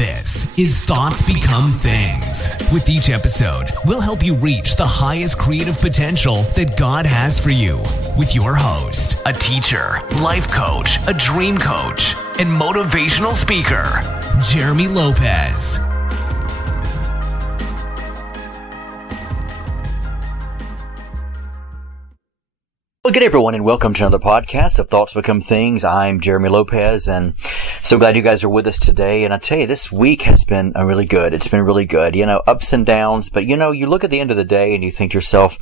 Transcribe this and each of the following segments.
This is Thoughts Become Things. With each episode, we'll help you reach the highest creative potential that God has for you. With your host, a teacher, life coach, a dream coach, and motivational speaker, Jeremy Lopez. Well, good everyone, and welcome to another podcast of Thoughts Become Things. I'm Jeremy Lopez, and so glad you guys are with us today. And I tell you, this week has been really good. It's been really good. Ups and downs, but you look at the end of the day and you think to yourself,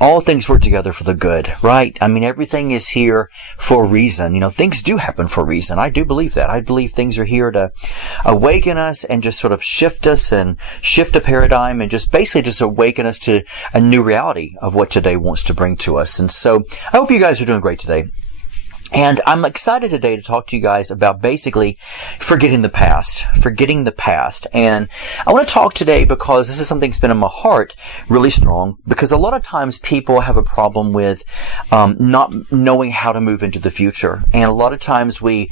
all things work together for the good, right? I mean, everything is here for a reason. Things do happen for a reason. I do believe that. I believe things are here to awaken us and just sort of shift us and shift a paradigm and just basically just awaken us to a new reality of what today wants to bring to us. And so I hope you guys are doing great today. And I'm excited today to talk to you guys about basically forgetting the past. And I want to talk today because this is something that's been in my heart really strong, because a lot of times people have a problem with not knowing how to move into the future. And a lot of times we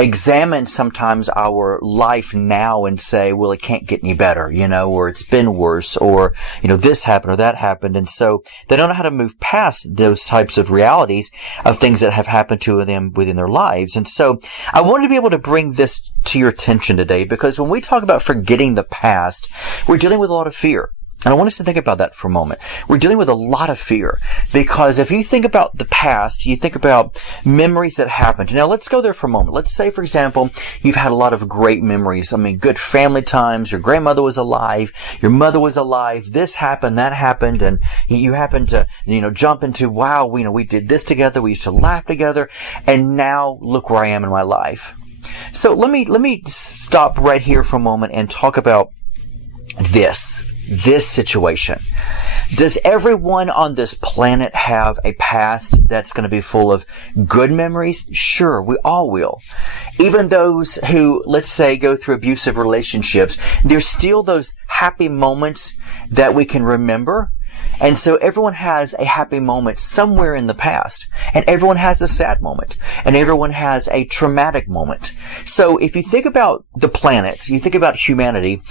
examine sometimes our life now and say, well, it can't get any better, or it's been worse, or, this happened or that happened. And so they don't know how to move past those types of realities of things that have happened to them within their lives. And so I wanted to be able to bring this to your attention today, because when we talk about forgetting the past, we're dealing with a lot of fear. And I want us to think about that for a moment. We're dealing with a lot of fear, because if you think about the past, you think about memories that happened. Now, let's go there for a moment. Let's say, for example, you've had a lot of great memories. Good family times. Your grandmother was alive. Your mother was alive. This happened, that happened. And you happened to, jump into, wow, we did this together. We used to laugh together. And now look where I am in my life. So let me stop right here for a moment and talk about this situation. Does everyone on this planet have a past that's going to be full of good memories? Sure, we all will. Even those who, let's say, go through abusive relationships, there's still those happy moments that we can remember. And so everyone has a happy moment somewhere in the past, and everyone has a sad moment, and everyone has a traumatic moment. So if you think about the planet, you think about humanity,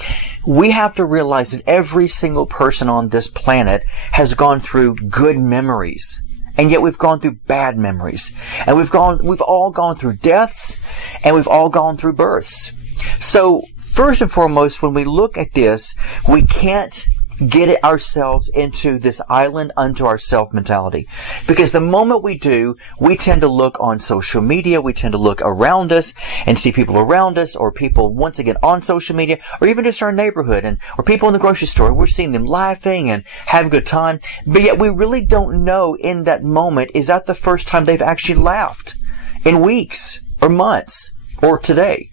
we have to realize that every single person on this planet has gone through good memories. And yet we've gone through bad memories. And we've all gone through deaths, and we've all gone through births. So first and foremost, when we look at this, we can't get ourselves into this island unto ourself mentality. Because the moment we do, we tend to look on social media, we tend to look around us and see people around us, or people once again on social media, or even just our neighborhood, or people in the grocery store. We're seeing them laughing and having a good time, but yet we really don't know in that moment, is that the first time they've actually laughed in weeks or months or today?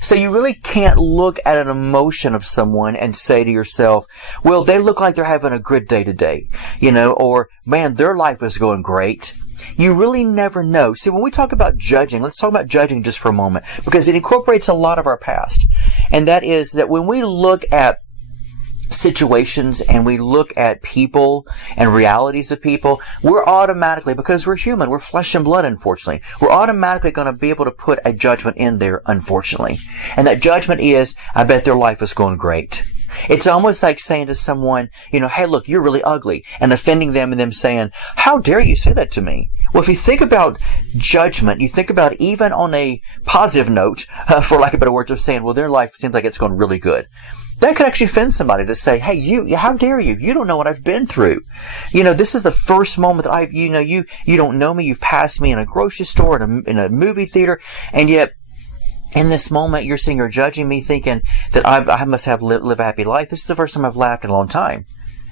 So you really can't look at an emotion of someone and say to yourself, well, they look like they're having a good day today, or man, their life is going great. You really never know. See, when we talk about judging, let's talk about judging just for a moment, because it incorporates a lot of our past. And that is that when we look at situations and we look at people and realities of people, we're automatically, because we're human, we're flesh and blood, unfortunately, we're automatically going to be able to put a judgment in there, unfortunately. And that judgment is, I bet their life is going great. It's almost like saying to someone, hey, look, you're really ugly, and offending them and them saying, how dare you say that to me? Well, if you think about judgment, you think about even on a positive note, for lack of better words, of saying, well, their life seems like it's going really good. That could actually offend somebody to say, hey, how dare you? You don't know what I've been through. This is the first moment that you don't know me. You've passed me in a grocery store, in a movie theater, and yet in this moment you're sitting here judging me, thinking that I must have live a happy life. This is the first time I've laughed in a long time.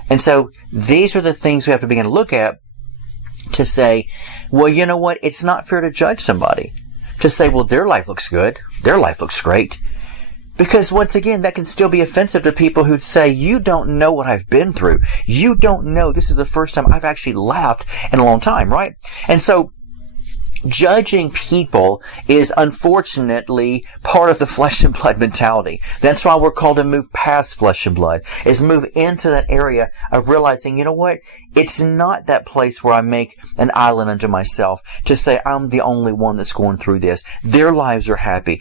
And so these are the things we have to begin to look at to say, well, you know what? It's not fair to judge somebody. To say, well, their life looks good. Their life looks great. Because once again, that can still be offensive to people who say, you don't know what I've been through. You don't know. This is the first time I've actually laughed in a long time, right? And so judging people is unfortunately part of the flesh and blood mentality. That's why we're called to move past flesh and blood, is move into that area of realizing, you know what? It's not that place where I make an island unto myself to say I'm the only one that's going through this. Their lives are happy.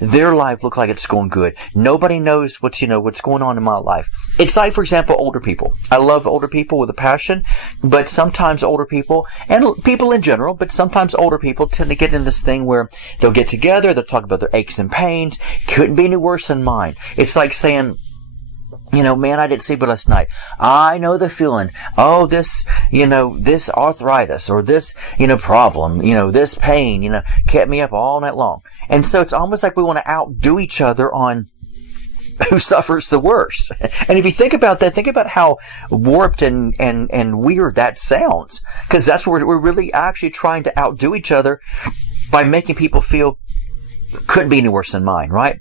Their life looks like it's going good. Nobody knows what's going on in my life. It's like, for example, older people. I love older people with a passion, but sometimes older people, and people in general, but sometimes older people tend to get in this thing where they'll get together, they'll talk about their aches and pains. Couldn't be any worse than mine. It's like saying, man, I didn't sleep last night. I know the feeling. Oh, this arthritis or this, problem, this pain, kept me up all night long. And so it's almost like we want to outdo each other on who suffers the worst. And if you think about that, think about how warped and weird that sounds. Because that's where we're really actually trying to outdo each other by making people feel couldn't be any worse than mine, right?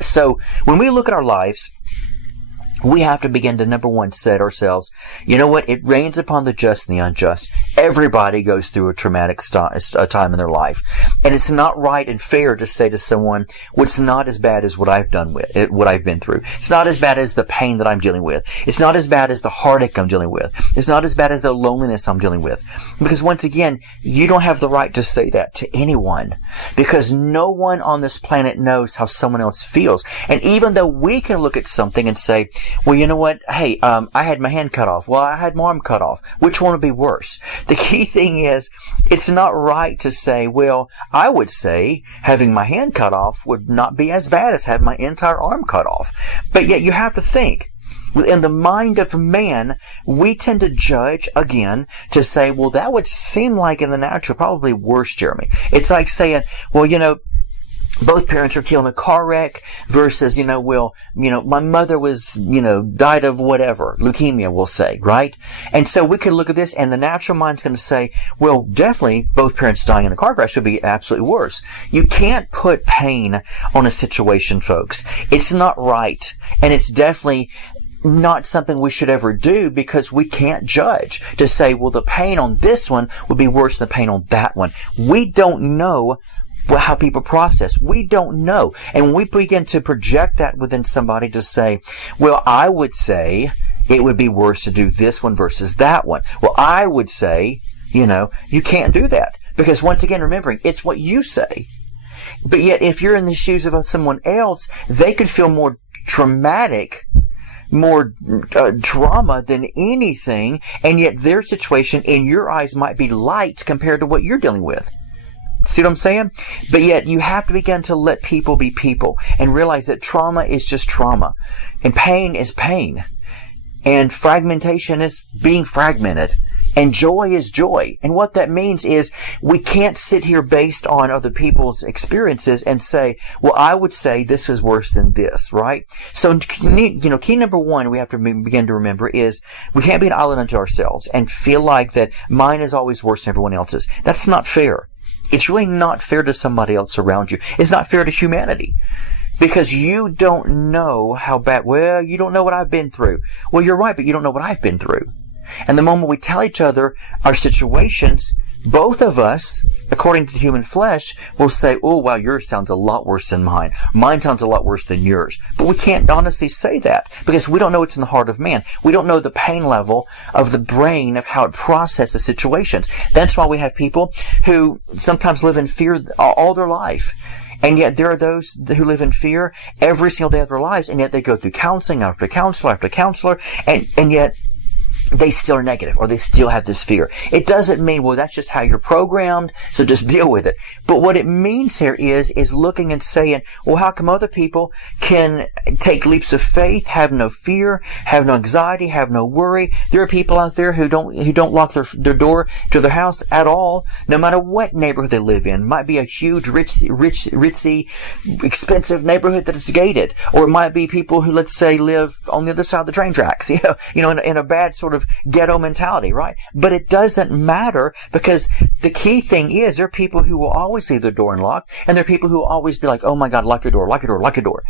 So when we look at our lives, we have to begin to, number one, set ourselves, you know what? It rains upon the just and the unjust. Everybody goes through a traumatic time in their life. And it's not right and fair to say to someone, well, it's not as bad as what I've been through. It's not as bad as the pain that I'm dealing with. It's not as bad as the heartache I'm dealing with. It's not as bad as the loneliness I'm dealing with. Because once again, you don't have the right to say that to anyone. Because no one on this planet knows how someone else feels. And even though we can look at something and say, well, you know what? Hey, I had my hand cut off. Well, I had my arm cut off. Which one would be worse? The key thing is, it's not right to say, well, I would say having my hand cut off would not be as bad as having my entire arm cut off. But yet you have to think, in the mind of man, we tend to judge, again, to say, well, that would seem like in the natural probably worse, Jeremy. It's like saying, well, both parents are killed in a car wreck versus, my mother was, died of whatever, leukemia, we'll say, right? And so we could look at this and the natural mind's going to say, well, definitely both parents dying in a car crash would be absolutely worse. You can't put pain on a situation, folks. It's not right. And it's definitely not something we should ever do because we can't judge to say, well, the pain on this one would be worse than the pain on that one. We don't know how people process. We don't know. And we begin to project that within somebody to say, well, I would say it would be worse to do this one versus that one. Well, I would say, you can't do that. Because once again, remembering, it's what you say. But yet, if you're in the shoes of someone else, they could feel more traumatic, more trauma than anything, and yet their situation in your eyes might be light compared to what you're dealing with. See what I'm saying? But yet you have to begin to let people be people and realize that trauma is just trauma and pain is pain and fragmentation is being fragmented and joy is joy. And what that means is we can't sit here based on other people's experiences and say, well, I would say this is worse than this, right? So, key number one we have to begin to remember is we can't be an island unto ourselves and feel like that mine is always worse than everyone else's. That's not fair. It's really not fair to somebody else around you. It's not fair to humanity. Because you don't know how bad, well, you don't know what I've been through. Well, you're right, but you don't know what I've been through. And the moment we tell each other our situations, both of us, according to the human flesh, will say, oh, wow, yours sounds a lot worse than mine. Mine sounds a lot worse than yours. But we can't honestly say that because we don't know what's in the heart of man. We don't know the pain level of the brain of how it processes situations. That's why we have people who sometimes live in fear all their life. And yet there are those who live in fear every single day of their lives, and yet they go through counseling after counselor after counselor, and yet they still are negative, or they still have this fear. It doesn't mean, well, that's just how you're programmed, so just deal with it. But what it means here is looking and saying, well, how come other people can take leaps of faith, have no fear, have no anxiety, have no worry? There are people out there who don't lock their door to their house at all, no matter what neighborhood they live in. It might be a huge, ritzy, expensive neighborhood that is gated, or it might be people who, let's say, live on the other side of the train tracks, in a bad sort of ghetto mentality, right? But it doesn't matter because the key thing is there are people who will always leave their door unlocked, and there are people who will always be like, oh my God, lock your door, lock your door, lock your door.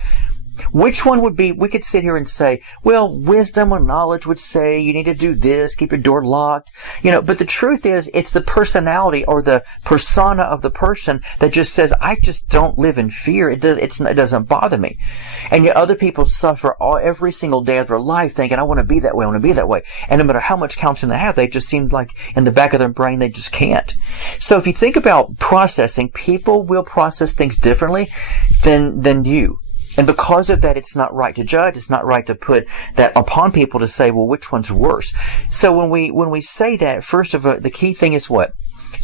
Which one would be, we could sit here and say, well, wisdom or knowledge would say you need to do this, keep your door locked, but the truth is it's the personality or the persona of the person that just says, I just don't live in fear. It doesn't bother me. And yet other people suffer every single day of their life thinking, I want to be that way, I want to be that way. And no matter how much counseling they have, they just seem like in the back of their brain, they just can't. So if you think about processing, people will process things differently than you. And because of that, it's not right to judge. It's not right to put that upon people to say, well, which one's worse? So when we say that, first of all, the key thing is what?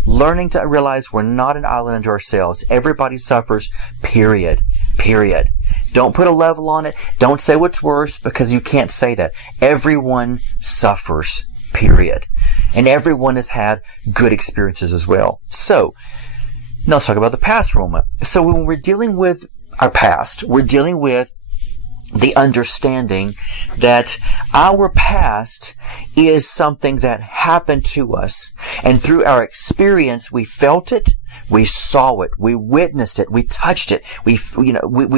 Learning to realize we're not an island unto ourselves. Everybody suffers, period. Period. Don't put a level on it. Don't say what's worse, because you can't say that. Everyone suffers, period. And everyone has had good experiences as well. So, now let's talk about the past for a moment. So when we're dealing with our past, we're dealing with the understanding that our past is something that happened to us. And through our experience, we felt it, we saw it, we witnessed it, we touched it, we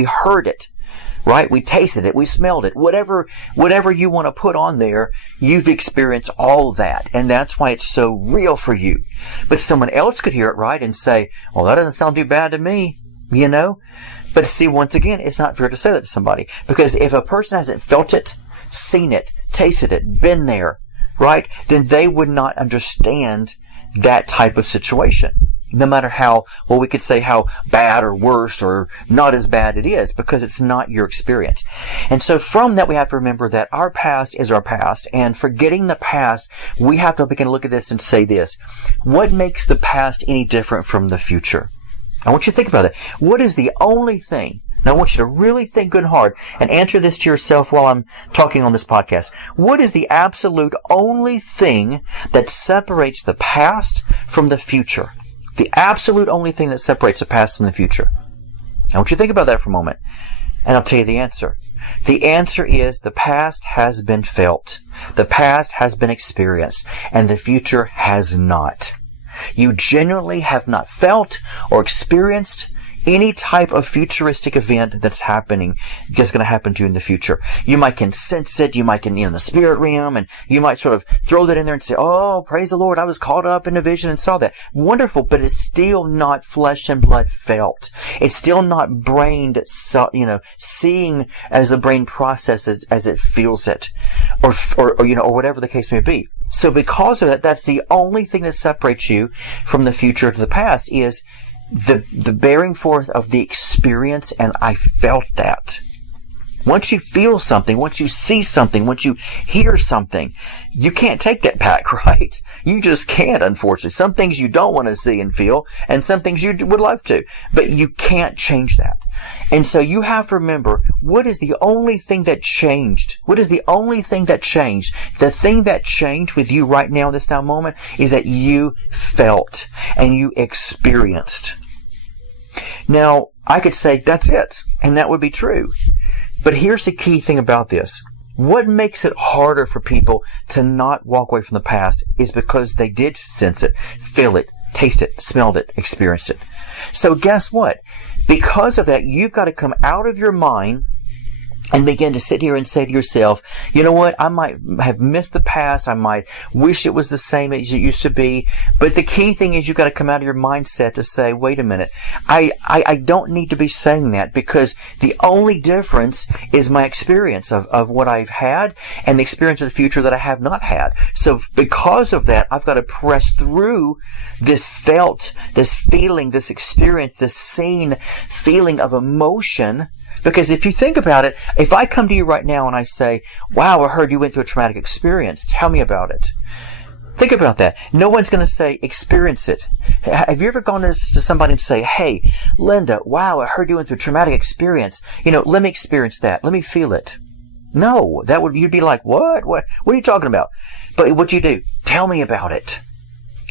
heard it, right? We tasted it, we smelled it. Whatever you want to put on there, you've experienced all that. And that's why it's so real for you. But someone else could hear it, right, and say, well, that doesn't sound too bad to me, But see, once again, it's not fair to say that to somebody. Because if a person hasn't felt it, seen it, tasted it, been there, right, then they would not understand that type of situation. No matter how, well, we could say how bad or worse or not as bad it is, because it's not your experience. And so from that, we have to remember that our past is our past. And forgetting the past, we have to begin to look at this and say this. What makes the past any different from the future? I want you to think about it. What is the only thing? Now I want you to really think good and hard and answer this to yourself while I'm talking on this podcast. What is the absolute only thing that separates the past from the future? The absolute only thing that separates the past from the future. I want you to think about that for a moment. And I'll tell you the answer. The answer is the past has been felt. The past has been experienced. And the future has not. You genuinely have not felt or experienced any type of futuristic event that's going to happen to you in the future. You might can sense it, you might can, in the spirit realm, and you might sort of throw that in there and say, oh, praise the Lord, I was caught up in a vision and saw that. Wonderful, but it's still not flesh and blood felt. It's still not brained, seeing as the brain processes as it feels it, or whatever the case may be. So because of that, that's the only thing that separates you from the future to the past is the bearing forth of the experience, and I felt that. Once you feel something, once you see something, once you hear something, you can't take that back, right? You just can't, unfortunately. Some things you don't want to see and feel, and some things you would love to, but you can't change that. And so you have to remember, what is the only thing that changed? What is the only thing that changed? The thing that changed with you right now, this now moment, is that you felt and you experienced. Now, I could say that's it, and that would be true. But here's the key thing about this. What makes it harder for people to not walk away from the past is because they did sense it, feel it, taste it, smelled it, experienced it. So guess what? Because of that, you've got to come out of your mind and begin to sit here and say to yourself, you know what, I might have missed the past, I might wish it was the same as it used to be, but the key thing is you've got to come out of your mindset to say, wait a minute, I don't need to be saying that, because the only difference is my experience of what I've had and the experience of the future that I have not had. So because of that, I've got to press through this felt, this feeling, this experience, this seen feeling of emotion. Because if you think about it, if I come to you right now and I say, wow, I heard you went through a traumatic experience, tell me about it. Think about that. No one's going to say, experience it. Have you ever gone to somebody and say, hey, Linda, wow, I heard you went through a traumatic experience. Let me experience that. Let me feel it. No, you'd be like, what? What are you talking about? But what you do, tell me about it.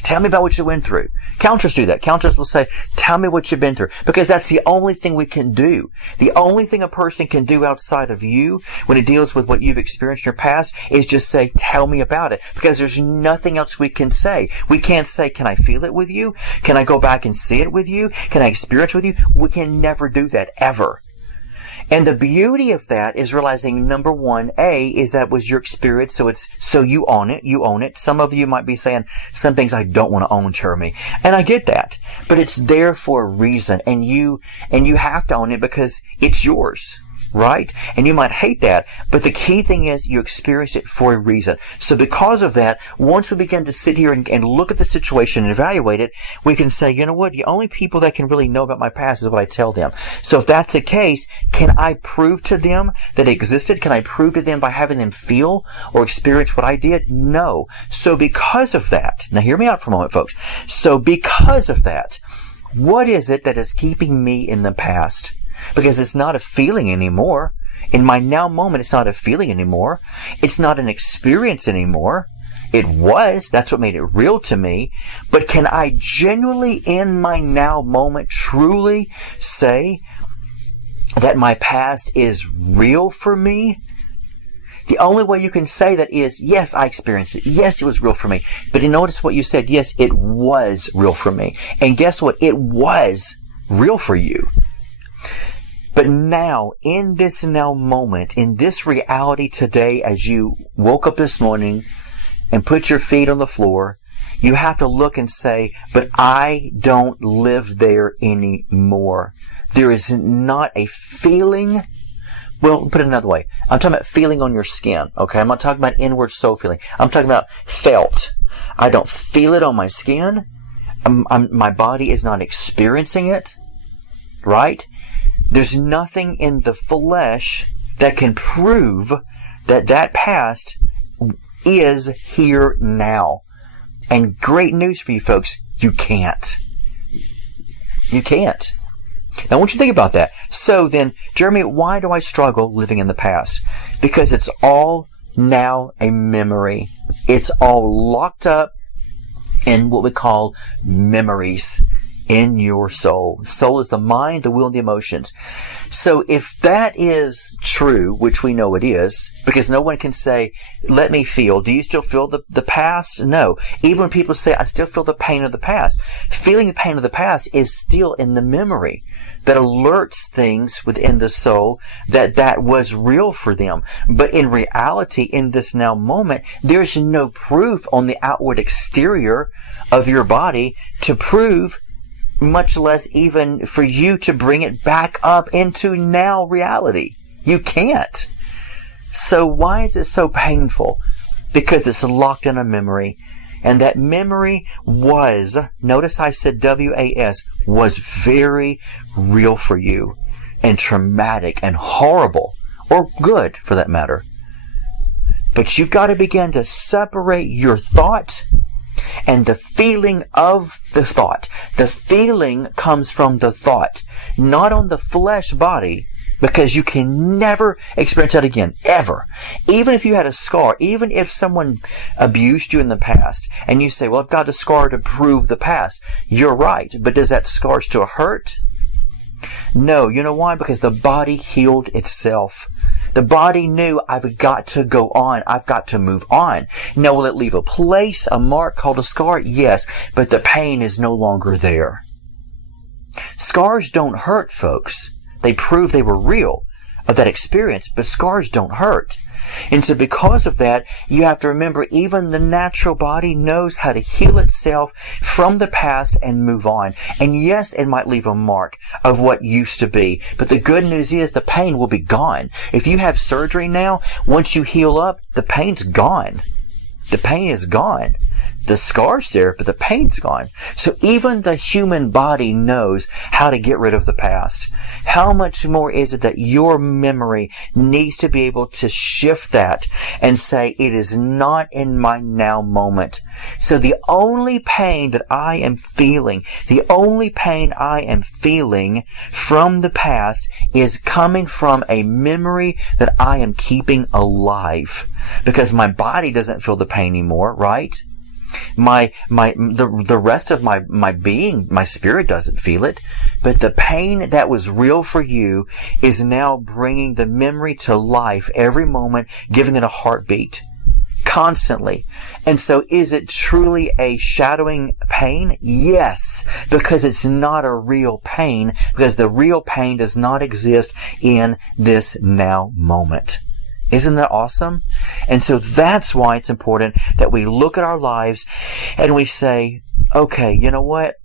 Tell me about what you went through. Counselors do that. Counselors will say, tell me what you've been through. Because that's the only thing we can do. The only thing a person can do outside of you when it deals with what you've experienced in your past is just say, tell me about it. Because there's nothing else we can say. We can't say, can I feel it with you? Can I go back and see it with you? Can I experience it with you? We can never do that, ever. And the beauty of that is realizing, number one, is that was your experience, so you own it. Some of you might be saying, some things I don't want to own, Jeremy. And I get that. But it's there for a reason. And you have to own it because it's yours. Right? And you might hate that, but the key thing is you experienced it for a reason. So because of that, once we begin to sit here and look at the situation and evaluate it, we can say, you know what? The only people that can really know about my past is what I tell them. So if that's the case, can I prove to them that it existed? Can I prove to them by having them feel or experience what I did? No. So because of that, now hear me out for a moment, folks. So because of that, what is it that is keeping me in the past? Because it's not a feeling anymore. In my now moment, it's not a feeling anymore. It's not an experience anymore. It was. That's what made it real to me. But can I genuinely, in my now moment, truly say that my past is real for me? The only way you can say that is, yes, I experienced it. Yes, it was real for me. But you notice what you said. Yes, it was real for me. And guess what? It was real for you. But now, in this now moment, in this reality today, as you woke up this morning and put your feet on the floor, you have to look and say, but I don't live there anymore. There is not a feeling. Well, put it another way. I'm talking about feeling on your skin, okay? I'm not talking about inward soul feeling. I'm talking about felt. I don't feel it on my skin. My body is not experiencing it, right? There's nothing in the flesh that can prove that that past is here now. And great news for you folks, you can't. You can't. Now I want you to think about that. So then, Jeremy, why do I struggle living in the past? Because it's all now a memory. It's all locked up in what we call memories. In your soul. Soul is the mind, the will, and the emotions. So if that is true, which we know it is, because no one can say, let me feel. Do you still feel the past? No. Even when people say, I still feel the pain of the past. Feeling the pain of the past is still in the memory that alerts things within the soul that was real for them. But in reality, in this now moment, there's no proof on the outward exterior of your body to prove, much less even for you to bring it back up into now reality. You can't. So why is it so painful? Because it's locked in a memory. And that memory was, notice I said W-A-S, was very real for you. And traumatic and horrible. Or good, for that matter. But you've got to begin to separate your thought and the feeling of the thought. The feeling comes from the thought, not on the flesh body, because you can never experience that again, ever. Even if you had a scar, even if someone abused you in the past, and you say, well, I've got a scar to prove the past. You're right, but does that scar still hurt? No. You know why? Because the body healed itself. The body knew, I've got to go on. I've got to move on. Now, will it leave a place, a mark called a scar? Yes, but the pain is no longer there. Scars don't hurt, folks. They prove they were real of that experience, but scars don't hurt. And so because of that, you have to remember, even the natural body knows how to heal itself from the past and move on. And yes, it might leave a mark of what used to be, but the good news is the pain will be gone. If you have surgery now, once you heal up, the pain's gone. The pain is gone. The scar's there, but the pain's gone. So even the human body knows how to get rid of the past. How much more is it that your memory needs to be able to shift that and say, it is not in my now moment. So the only pain that I am feeling, the only pain I am feeling from the past is coming from a memory that I am keeping alive. Because my body doesn't feel the pain anymore, right? The rest of my being, my spirit doesn't feel it, but the pain that was real for you is now bringing the memory to life every moment, giving it a heartbeat. constantly. And so is it truly a shadowing pain? Yes, because it's not a real pain, because the real pain does not exist in this now moment. Isn't that awesome? And so that's why it's important that we look at our lives and we say, okay, you know what?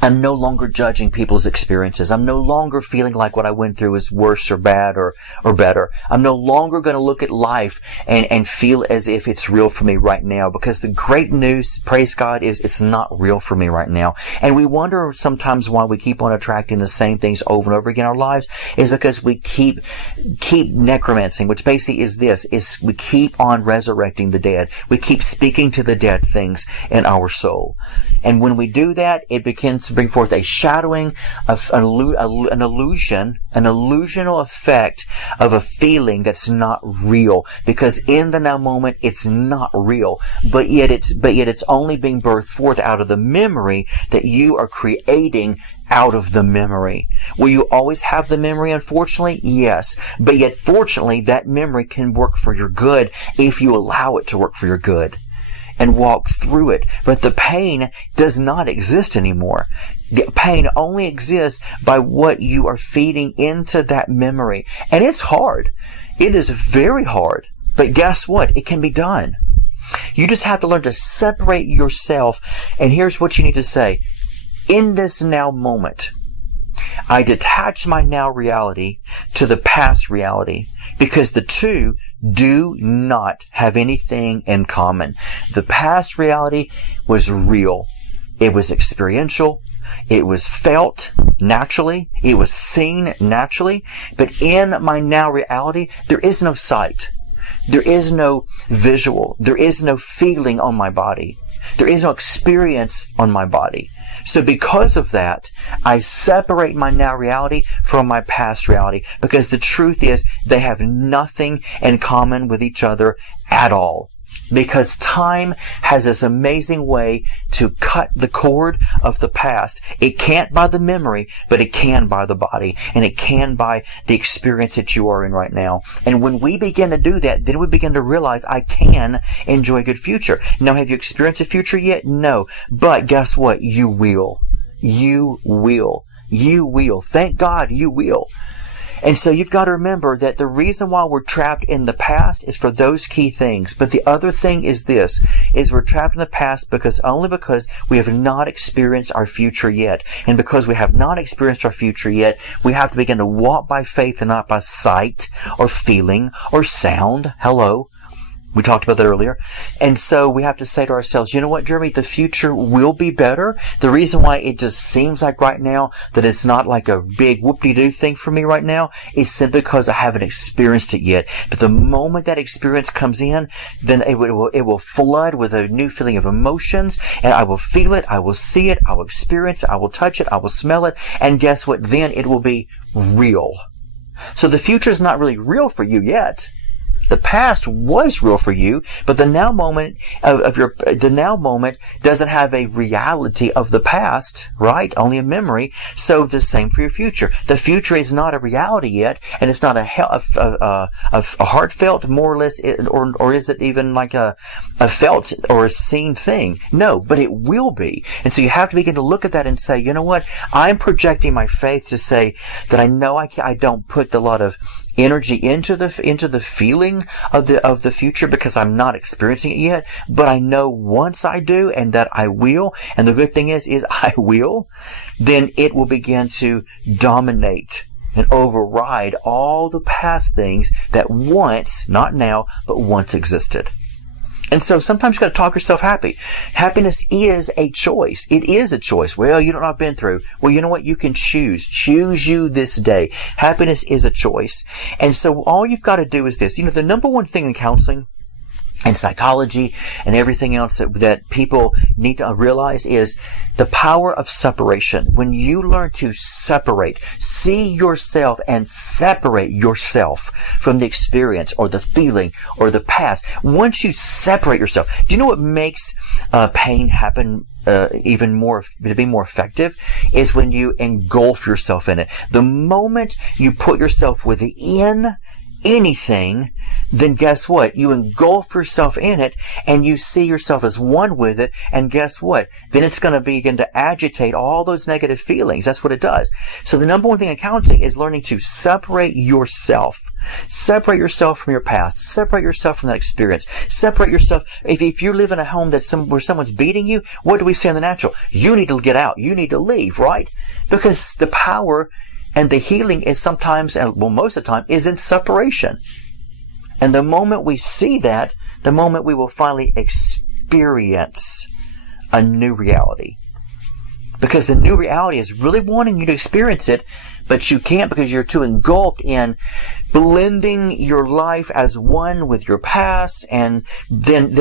I'm no longer judging people's experiences. I'm no longer feeling like what I went through is worse or bad or better. I'm no longer going to look at life and feel as if it's real for me right now, because the great news, praise God, is it's not real for me right now. And we wonder sometimes why we keep on attracting the same things over and over again in our lives is because we keep necromancing, which basically is this, is we keep on resurrecting the dead. We keep speaking to the dead things in our soul. And when we do that, it begins to bring forth a shadowing of an illusion, an illusional effect of a feeling that's not real. Because in the now moment, it's not real. But yet it's only being birthed forth out of the memory that you are creating out of the memory. Will you always have the memory, unfortunately? Yes. But yet, fortunately, that memory can work for your good if you allow it to work for your good and walk through it. But the pain does not exist anymore. The pain only exists by what you are feeding into that memory. And it's hard. It is very hard. But guess what? It can be done. You just have to learn to separate yourself. And here's what you need to say. In this now moment, I detach my now reality to the past reality, because the two do not have anything in common. The past reality was real. It was experiential. It was felt naturally. It was seen naturally. But in my now reality, there is no sight. There is no visual. There is no feeling on my body. There is no experience on my body. So because of that, I separate my now reality from my past reality, because the truth is they have nothing in common with each other at all. Because time has this amazing way to cut the cord of the past. It can't by the memory, but it can by the body. And it can by the experience that you are in right now. And when we begin to do that, then we begin to realize I can enjoy a good future. Now, have you experienced a future yet? No. But guess what? You will. You will. You will. Thank God you will. And so you've got to remember that the reason why we're trapped in the past is for those key things. But the other thing is this, is we're trapped in the past because we have not experienced our future yet. And because we have not experienced our future yet, we have to begin to walk by faith and not by sight or feeling or sound. Hello. We talked about that earlier. And so we have to say to ourselves, you know what, Jeremy, the future will be better. The reason why it just seems like right now that it's not like a big whoop-de-doo thing for me right now is simply because I haven't experienced it yet. But the moment that experience comes in, then it will flood with a new feeling of emotions, and I will feel it, I will see it, I will experience it, I will touch it, I will smell it, and guess what? Then it will be real. So the future is not really real for you yet. The past was real for you, but the now moment the now moment doesn't have a reality of the past, right? Only a memory. So the same for your future. The future is not a reality yet, and it's not a heartfelt, more or less, or is it even like a felt or a seen thing? No, but it will be. And so you have to begin to look at that and say, you know what? I'm projecting my faith to say that I know I don't put a lot of energy into the feeling of the future because I'm not experiencing it yet, but I know once I do, and that I will, and the good thing is I will, then it will begin to dominate and override all the past things that once, not now, but once existed. And so sometimes you've got to talk yourself happy. Happiness is a choice. It is a choice. Well, you don't know what I've been through. Well, you know what? You can choose. Choose you this day. Happiness is a choice. And so all you've got to do is this. You know, the number one thing in counseling and psychology and everything else that people need to realize is the power of separation. When you learn to separate, see yourself and separate yourself from the experience or the feeling or the past. Once you separate yourself, do you know what makes pain happen even more, to be more effective, is when you engulf yourself in it. The moment you put yourself within anything, then guess what? You engulf yourself in it and you see yourself as one with it. And guess what? Then it's going to begin to agitate all those negative feelings. That's what it does. So the number one thing in counseling is learning to separate yourself. Separate yourself from your past. Separate yourself from that experience. Separate yourself. If you live in a home where someone's beating you, what do we say in the natural? You need to get out. You need to leave, right? Because the power and the healing is sometimes, and well, most of the time, is in separation. And the moment we see that, the moment we will finally experience a new reality. Because the new reality is really wanting you to experience it, but you can't because you're too engulfed in blending your life as one with your past. And then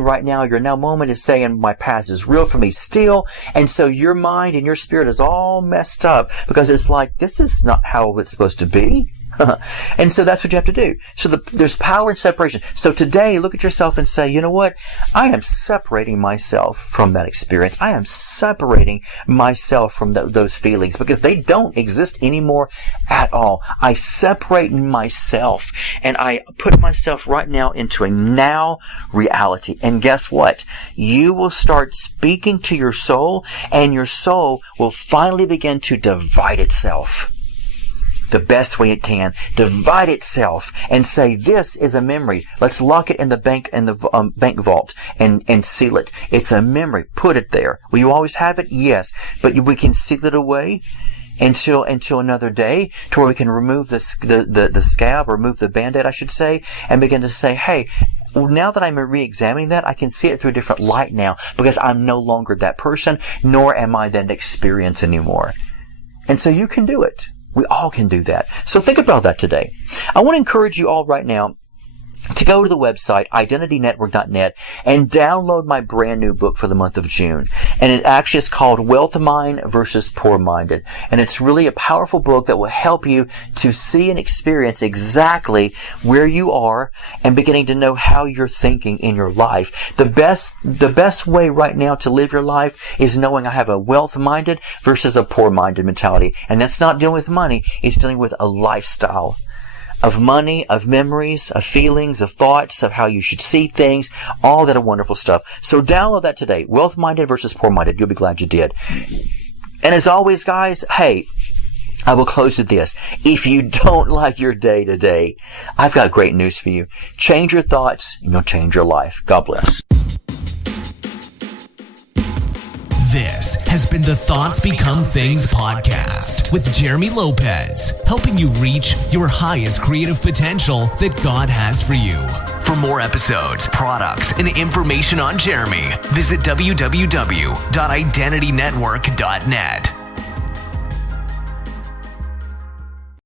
right now, your now moment is saying, my past is real for me still. And so your mind and your spirit is all messed up because it's like, this is not how it's supposed to be. And so that's what you have to do. So there's power in separation. So today, look at yourself and say, you know what? I am separating myself from that experience. I am separating myself from those feelings because they don't exist anymore at all. I separate myself and I put myself right now into a now reality. And guess what? You will start speaking to your soul and your soul will finally begin to divide itself. The best way it can. Divide itself and say, this is a memory. Let's lock it in the bank bank vault and seal it. It's a memory. Put it there. Will you always have it? Yes. But we can seal it away until another day to where we can remove the scab, remove the Band-Aid, I should say, and begin to say, hey, now that I'm re-examining that, I can see it through a different light now because I'm no longer that person, nor am I that experience anymore. And so you can do it. We all can do that. So think about that today. I want to encourage you all right now to go to the website, identitynetwork.net, and download my brand new book for the month of June. And it actually is called Wealth Mind versus Poor Minded. And it's really a powerful book that will help you to see and experience exactly where you are and beginning to know how you're thinking in your life. The best way right now to live your life is knowing I have a wealth-minded versus a poor-minded mentality. And that's not dealing with money. It's dealing with a lifestyle of money, of memories, of feelings, of thoughts, of how you should see things, all that wonderful stuff. So download that today. Wealth-minded versus poor-minded. You'll be glad you did. And as always, guys, hey, I will close with this. If you don't like your day today, I've got great news for you. Change your thoughts and you'll change your life. God bless. This has been the Thoughts Become Things podcast with Jeremy Lopez, helping you reach your highest creative potential that God has for you. For more episodes, products, and information on Jeremy, visit www.identitynetwork.net.